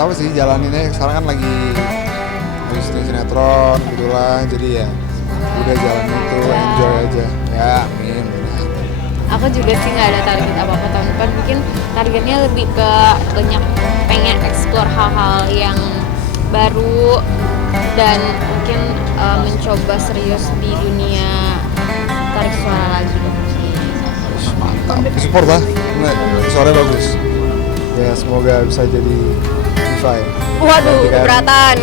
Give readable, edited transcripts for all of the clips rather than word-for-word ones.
tahu sih jalaninnya sekarang kan lagi sinetron kebetulan, jadi ya udah jalanin itu enjoy aja ya, amin. Aku juga sih nggak ada target apa-apa tahun depan, mungkin targetnya lebih ke banyak pengen explore hal-hal yang baru dan mungkin mencoba serius di dunia tarik suara lagi. Mantap, support lah, suaranya bagus ya, semoga bisa jadi diva ya. Waduh, keberatan,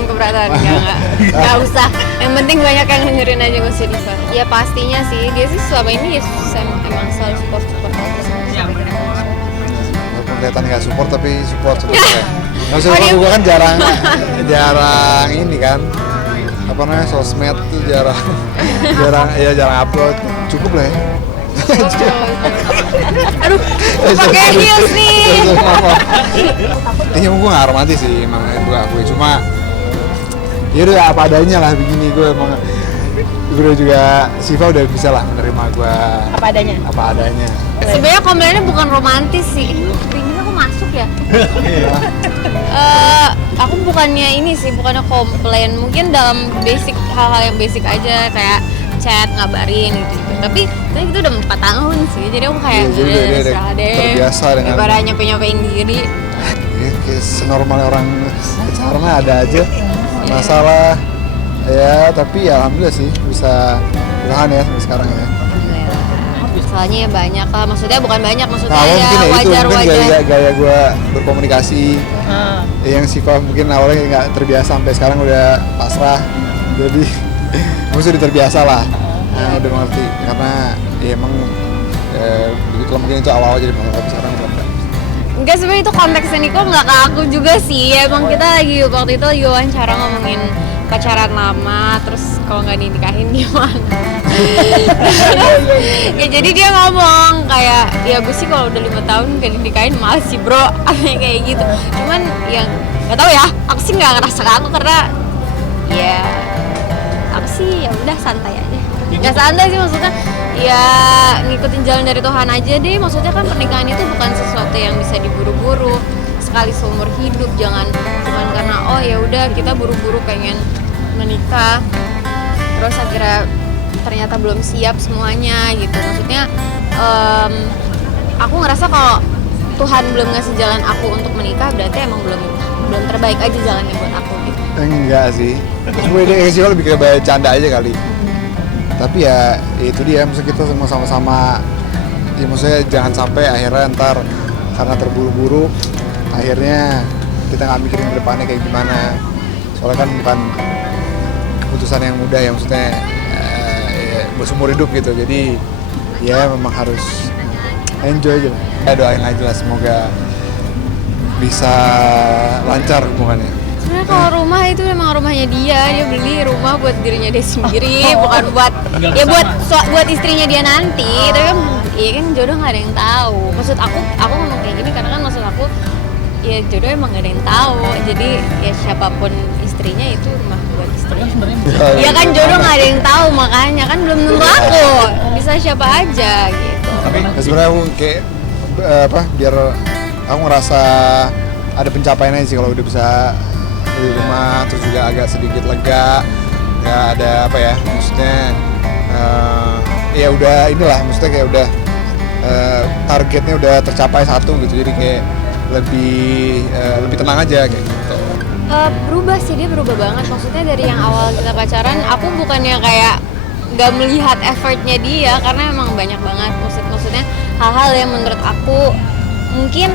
nggak usah. Yang penting banyak yang dengerin aja gue sih diva. Ya pastinya sih, dia sih selama ini ya emang selalu support aku. Walaupun kelihatan nggak support tapi support ya. Maksudnya gue kan jarang ini kan, apa namanya, sosmed tuh jarang upload, cukup lah ya. Aduh, pakai heels nih. Ini gue nggak romantis sih, emang gue akui, cuma ya udah apa adanya lah begini. Gue emang gue juga Siva udah bisa lah menerima gue apa adanya. Sebenarnya komplainnya bukan romantis sih. Ini aku masuk ya. Aku bukannya komplain, mungkin dalam basic, hal-hal yang basic aja kayak chat, ngabarin gitu. Tapi itu udah 4 tahun sih, jadi aku kayak udah terbiasa dengan daripada nyobain diri. Ya, kayak senormal orang pacaran ada aja masalah ya, tapi ya alhamdulillah sih bisa bertahan ya sampai sekarang ya. Soalnya ya banyak lah, maksudnya bukan banyak, maksudnya ya wajar. Gaya gue berkomunikasi yang Siva mungkin awalnya nggak terbiasa, sampai sekarang udah pasrah, jadi sudah terbiasa lah. Udah mengerti, karena ya emang begitu lah, mungkin itu awal-awal jadi masalah, tapi sekarang udah enggak. Sebenarnya itu konteksnya Niko nggak ke aku juga sih, emang kita waktu itu lagi wawancara ngomongin pacaran lama, terus kalau nggak dinikahin gimana. Ya jadi dia ngomong kayak, ya gue sih kalau udah 5 tahun nggak dinikahin males sih bro, kayak gitu. Cuman yang nggak tahu ya, aku sih nggak ngerasa ke aku, karena ya aku sih ya udah santai aja. Nggak santai sih, maksudnya ya ngikutin jalan dari Tuhan aja deh. Maksudnya kan pernikahan itu bukan sesuatu yang bisa diburu-buru, sekali seumur hidup. Jangan karena oh ya udah kita buru-buru pengen menikah terus akhirnya ternyata belum siap semuanya gitu. Maksudnya aku ngerasa kalau Tuhan belum ngasih jalan aku untuk menikah, berarti emang belum terbaik aja jalannya buat aku gitu. Enggak sih, cuma ide sih lebih kayak bercanda aja kali. Tapi ya itu dia, maksudnya kita sama-sama ya, maksudnya jangan sampai akhirnya ntar karena terburu-buru akhirnya kita nggak mikirin ke depannya kayak gimana. Soalnya kan bukan keputusan yang mudah ya, maksudnya berseumur hidup gitu. Jadi ya memang harus enjoy aja lah. Ya doain aja lah, semoga bisa lancar hubungannya. Sebenarnya kalau rumah itu memang rumahnya dia beli rumah buat dirinya dia sendiri, bukan buat istrinya dia nanti. Tapi kan iya kan jodoh nggak ada yang tahu. Maksud aku ngomong kayak gini karena kan maksud aku ya jodoh emang nggak ada yang tahu. Jadi ya siapapun istrinya itu rumah buat istrinya. Ya kan jodoh nggak ada yang tahu, makanya kan belum tentu aku bisa siapa aja gitu. Nah, sebenarnya aku kayak biar aku ngerasa ada pencapaian aja sih kalau udah bisa di rumah, terus juga agak sedikit lega, nggak ada maksudnya ya udah inilah, maksudnya kayak udah targetnya udah tercapai satu gitu, jadi kayak lebih tenang aja kayak gitu. Berubah sih, dia berubah banget. Maksudnya dari yang awal kita pacaran, aku bukannya kayak nggak melihat effortnya dia, karena emang banyak banget. Maksudnya hal-hal yang menurut aku mungkin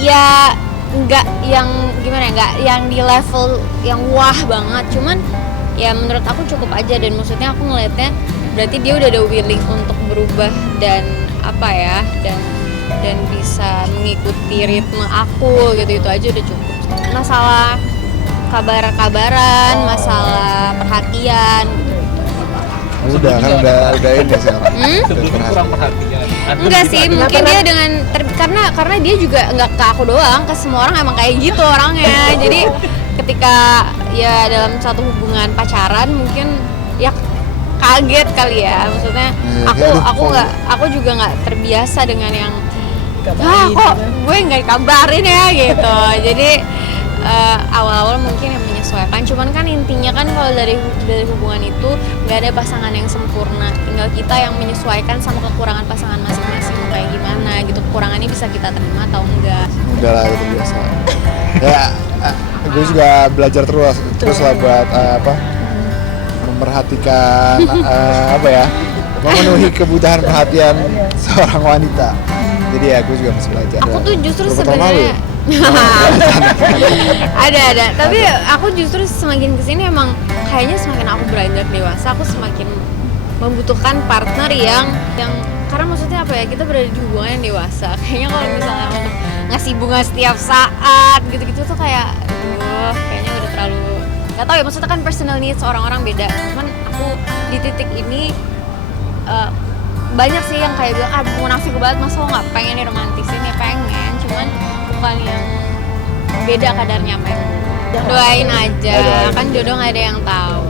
ya nggak yang gimana ya, nggak yang di level yang wah banget, cuman ya menurut aku cukup aja. Dan maksudnya aku ngelihatnya berarti dia udah ada willing untuk berubah dan dan bisa mengikuti ritme aku gitu. Itu aja udah cukup. Masalah kabaran, masalah perhatian gitu. Udah ini sekarang. Kurang perhatian. Enggak sih, mungkin dia dengan karena dia juga nggak ke aku doang, ke semua orang emang kayak gitu orangnya. Jadi ketika ya dalam satu hubungan pacaran mungkin ya kaget kali ya, maksudnya aku juga nggak terbiasa dengan yang kok gue nggak dikabarin ya gitu. Jadi awal-awal mungkin yang menyesuaikan, cuman kan intinya kan kalau dari hubungan itu nggak ada pasangan yang sempurna, tinggal kita yang menyesuaikan sama kekurangan pasangan masing-masing kayak gimana gitu. Kekurangannya bisa kita terima atau enggak. Udah lah, itu biasa. Ya, gue juga belajar terus lah buat memperhatikan memenuhi kebutuhan perhatian seorang wanita. Jadi ya gue juga masih belajar. Aku tuh justru Berapa tahun lalu sebenarnya ya? ada, tapi aku justru semakin kesini emang kayaknya semakin aku beranjak dewasa, aku semakin membutuhkan partner yang karena maksudnya apa ya, kita berada di hubungan yang dewasa. Kayaknya kalau misalnya untuk ngasih bunga setiap saat gitu-gitu tuh kayak kayaknya udah terlalu, nggak tahu ya, maksudnya kan personal needs orang-orang beda. Cuman aku di titik ini banyak sih yang kayak bilang, munafik banget, masa lo nggak pengen diromantisin? Ya pengen, cuman bukan yang beda kadarnya, men. Doain aja, kan jodoh nggak ada yang tahu.